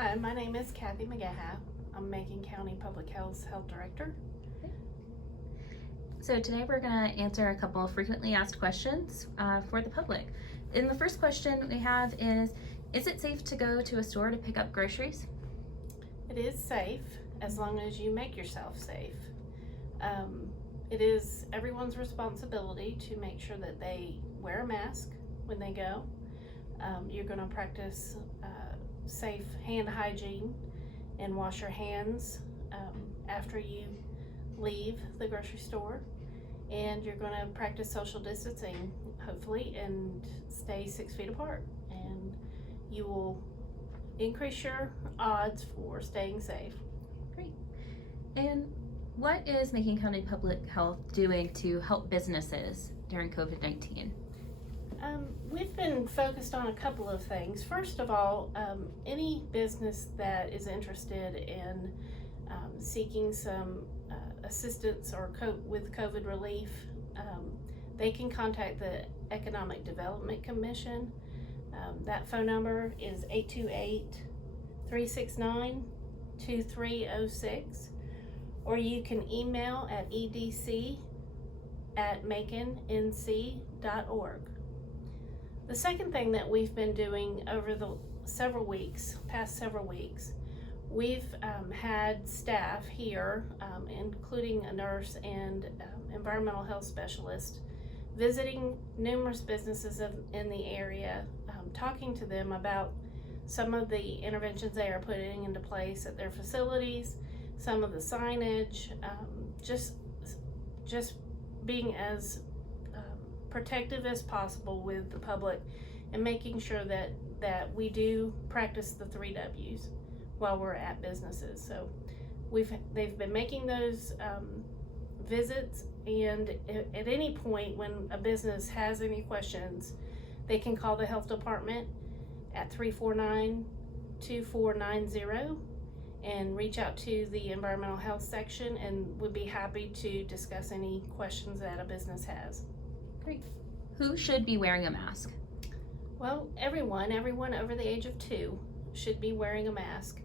Hi, my name is Kathy McGaha. I'm Macon County Public Health Director. So today we're going to answer a couple of frequently asked questions for the public. And the first question we have is it safe to go to a store to pick up groceries? It is safe as long as you make yourself safe. It is everyone's responsibility to make sure that they wear a mask when they go. You're going to practice safe hand hygiene and wash your hands after you leave the grocery store, and you're going to practice social distancing, hopefully, and stay 6 feet apart, and you will increase your odds for staying safe. Great. And what is Macon County Public Health doing to help businesses during COVID-19? We've been focused on a couple of things. First of all, any business that is interested in seeking some assistance or with COVID relief, they can contact the Economic Development Commission. That phone number is 828-369-2306, or you can email at edc@maconnc.org. The second thing that we've been doing over the past several weeks, we've had staff here, including a nurse and environmental health specialist, visiting numerous businesses in the area, talking to them about some of the interventions they are putting into place at their facilities, some of the signage, just being as protective as possible with the public, and making sure that we do practice the 3 W's while we're at businesses. So they've been making those visits, and at any point when a business has any questions, they can call the health department at 349-2490 and reach out to the environmental health section, and would be happy to discuss any questions that a business has. Great. Who should be wearing a mask? Well, everyone over the age of 2 should be wearing a mask.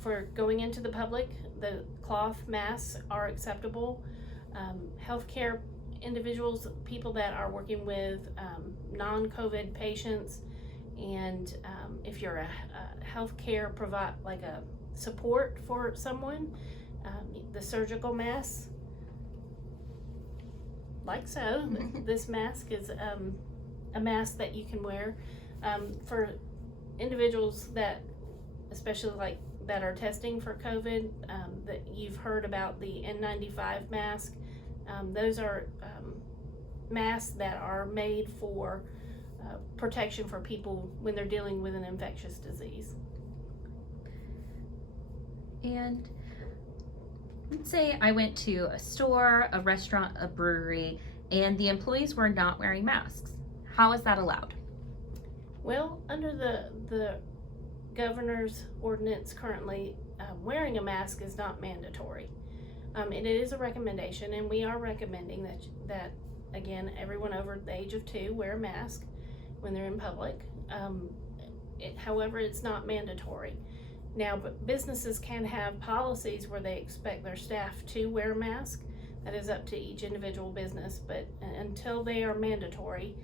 For going into the public, the cloth masks are acceptable. Healthcare individuals, people that are working with non-COVID patients, and if you're a healthcare like a support for someone, the surgical masks, like so. This mask is a mask that you can wear for individuals that, especially that are testing for COVID, that you've heard about the N95 mask. Those are masks that are made for protection for people when they're dealing with an infectious disease. And let's say I went to a store, a restaurant, a brewery, and the employees were not wearing masks. How is that allowed? Well, under the governor's ordinance currently, wearing a mask is not mandatory. It is a recommendation, and we are recommending that again, everyone over the age of 2 wear a mask when they're in public. However, it's not mandatory. Now, but businesses can have policies where they expect their staff to wear a mask. That is up to each individual business, but until they are mandatory,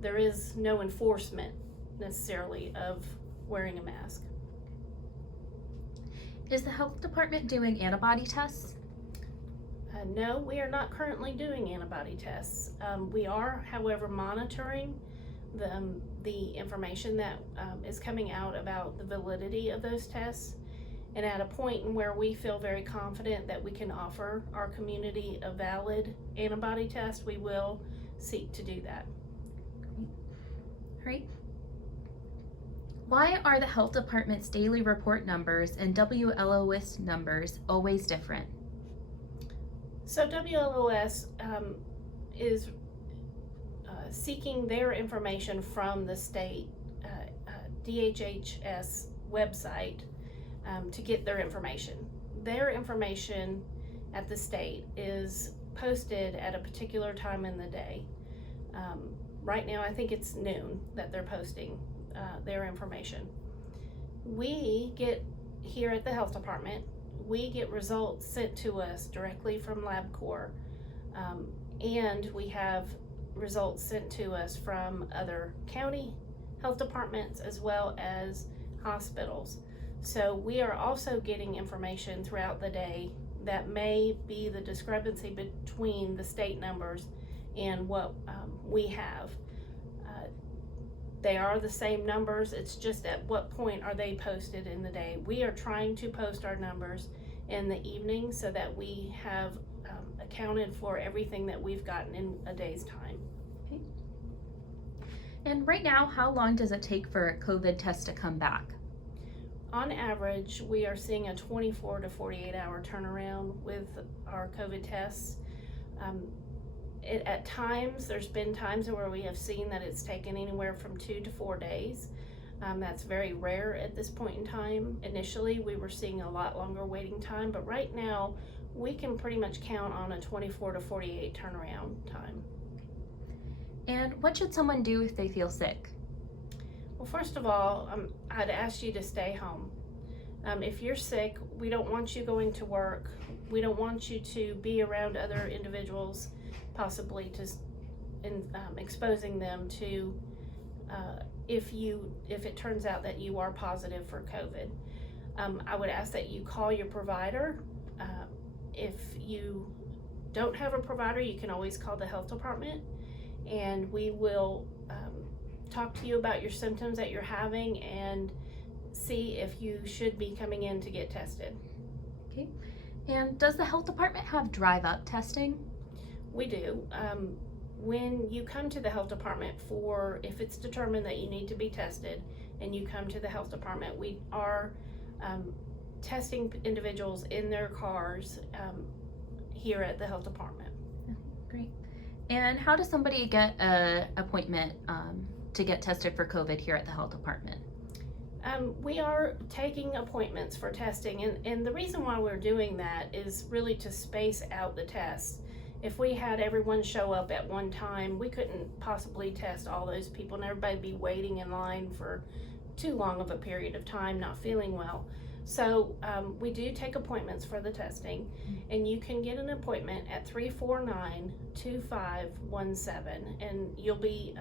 there is no enforcement necessarily of wearing a mask. Is the health department doing antibody tests? No, we are not currently doing antibody tests. We are, however, monitoring the information that is coming out about the validity of those tests, and at a point in where we feel very confident that we can offer our community a valid antibody test, we will seek to do that. Great. Why are the health department's daily report numbers and WLOS numbers always different? So WLOS is seeking their information from the state DHHS website to get their information. Their information at the state is posted at a particular time in the day. Right now, I think it's noon that they're posting their information. We get, here at the health department, we get results sent to us directly from LabCorp, and we have results sent to us from other county health departments as well as hospitals. So we are also getting information throughout the day that may be the discrepancy between the state numbers and what we have. They are the same numbers, it's just at what point are they posted in the day. We are trying to post our numbers in the evening so that we have accounted for everything that we've gotten in a day's time. Okay. And right now, how long does it take for a COVID test to come back? On average, we are seeing a 24 to 48 hour turnaround with our COVID tests. At times, there's been times where we have seen that it's taken anywhere from 2 to 4 days. That's very rare at this point in time. Initially, we were seeing a lot longer waiting time, but right now, we can pretty much count on a 24 to 48 turnaround time. And what should someone do if they feel sick? Well, first of all, I'd ask you to stay home. If you're sick, we don't want you going to work. We don't want you to be around other individuals, possibly exposing them to if it turns out that you are positive for COVID. I would ask that you call your provider. If you don't have a provider, you can always call the health department, and we will talk to you about your symptoms that you're having and see if you should be coming in to get tested. Okay. And does the health department have drive-up testing? We do. When you come to the health department if it's determined that you need to be tested and you come to the health department, we are testing individuals in their cars here at the health department. Great. And how does somebody get an appointment to get tested for COVID here at the health department? We are taking appointments for testing, and the reason why we're doing that is really to space out the tests. If we had everyone show up at one time, we couldn't possibly test all those people, and everybody be waiting in line for too long of a period of time, not feeling well. So we do take appointments for the testing, and you can get an appointment at 349-2517, and you'll be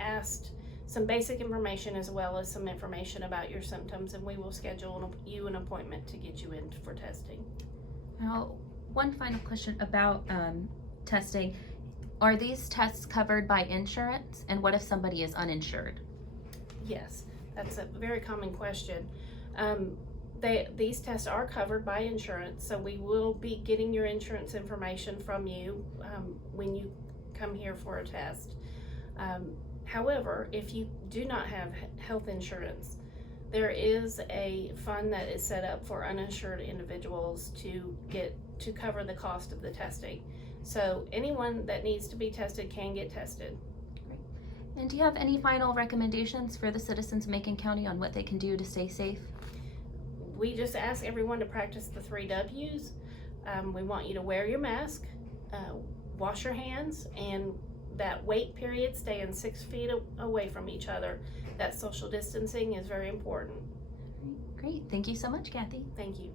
asked some basic information as well as some information about your symptoms, and we will schedule you an appointment to get you in for testing. Now, one final question about testing. Are these tests covered by insurance, and what if somebody is uninsured? Yes, that's a very common question. These tests are covered by insurance, so we will be getting your insurance information from you when you come here for a test. However, if you do not have health insurance, there is a fund that is set up for uninsured individuals to cover the cost of the testing. So anyone that needs to be tested can get tested. Great. And do you have any final recommendations for the citizens of Macon County on what they can do to stay safe? We just ask everyone to practice the 3 W's. We want you to wear your mask, wash your hands, and that wait period, staying 6 feet away from each other. That social distancing is very important. Great. Thank you so much, Kathy. Thank you.